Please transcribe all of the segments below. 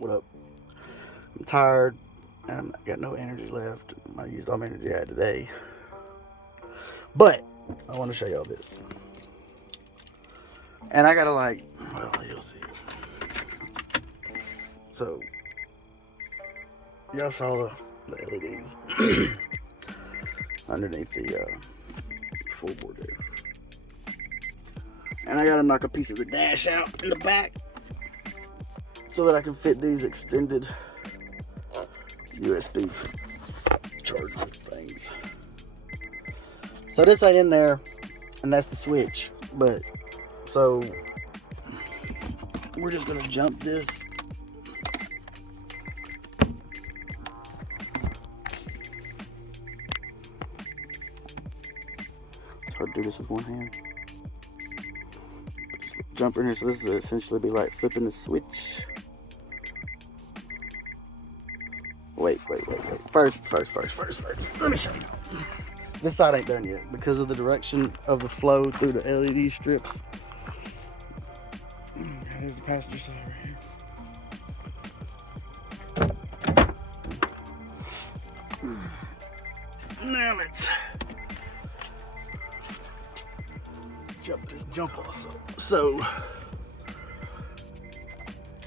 What up? I'm tired and I got no energy left. I used all my energy I had today. But I want to show y'all this. And I gotta well, you'll see. So, y'all saw the LEDs underneath the full board there. And I gotta knock a piece of the dash out in the back so that I can fit these extended USB charger things. So this ain't in there, and that's the switch. But so we're just gonna jump this. It's hard to do this with one hand. Just jump in here. So this is essentially be like flipping the switch. Wait. First. Let me show you. This side ain't done yet because of the direction of the flow through the LED strips. There's the passenger side right here. Now let's jump this jump also. So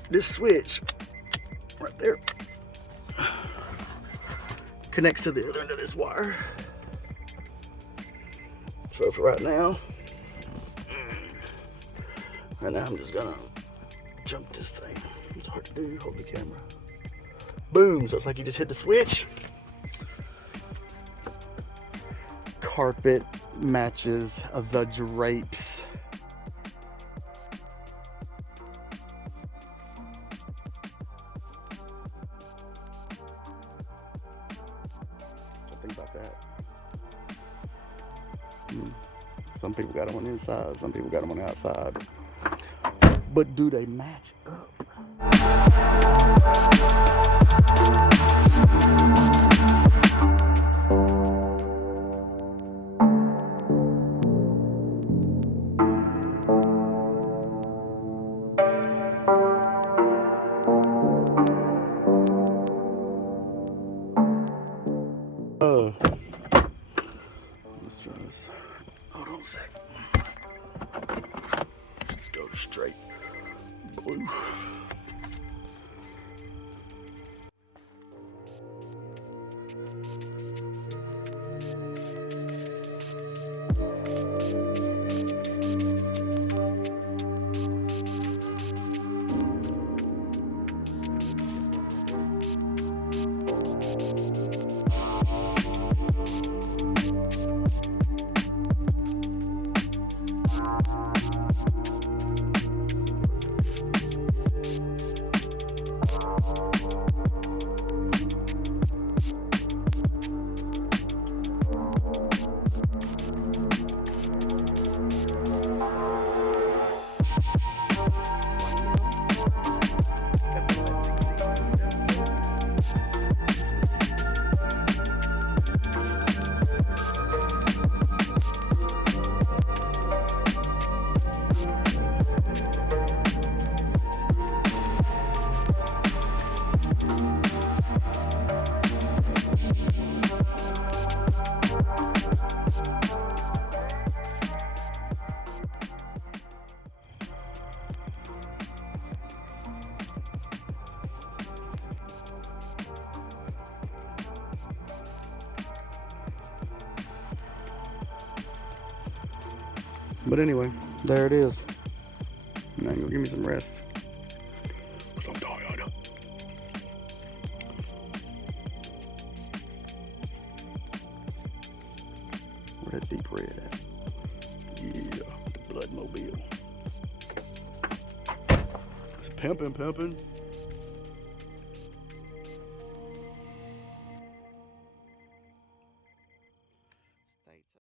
this switch right there connects to the other end of this wire. So for right now I'm just gonna jump this thing. It's hard to do, hold the camera. Boom, so it's like you just hit the switch. Carpet matches of the drapes. So think about that. Some people got them on the inside, some people got them on the outside. But do they match up? Let's try this. Hold on a sec. Let's go straight blue. But anyway, there it is. Now you'll give me some rest. I'm tired. Where that deep red at? Yeah, the Bloodmobile. It's pimping.